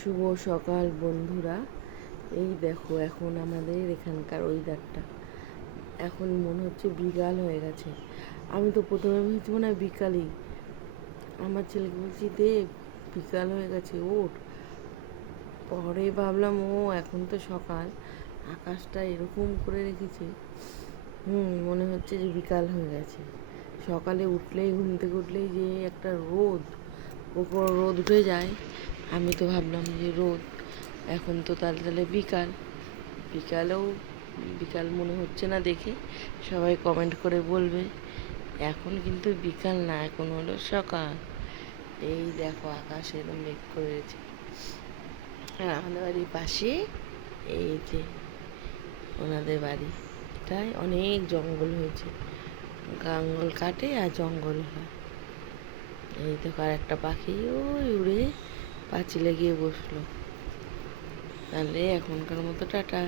শুভ সকাল বন্ধুরা। এই দেখো এখন আমাদের এখানকার ওয়েদারটা, এখন মনে হচ্ছে বিকাল হয়ে গেছে। আমি তো প্রথমে ভেবেছি মনে হয় বিকালই, আমার ছেলেকে বলছি দে বিকাল হয়ে গেছে ওঠ, পরে ভাবলাম ও এখন তো সকাল, আকাশটা এরকম করে রেখেছে, মনে হচ্ছে যে বিকাল হয়ে গেছে। সকালে উঠলেই, ঘুম থেকে উঠলেই যে একটা রোদ, ওপর রোদ উঠে যায়, আমি তো ভাবলাম যে রোদ, এখন তো তাহলে বিকাল, বিকালেও বিকাল মনে হচ্ছে না দেখে সবাই কমেন্ট করে বলবে। এখন কিন্তু বিকাল না, এখন হলো সকাল। এই দেখো আকাশে এরকম মেঘ করেছে, আর আমাদের বাড়ির পাশে এই যে ওনাদের বাড়ি, এটাই অনেক জঙ্গল হয়েছে, জঙ্গল কাটে আর জঙ্গল হয়। এই দেখো আর একটা পাখি ওই উড়ে পাঁচিলে গিয়ে বসলো। তাহলে এখনকার মতো টাটা।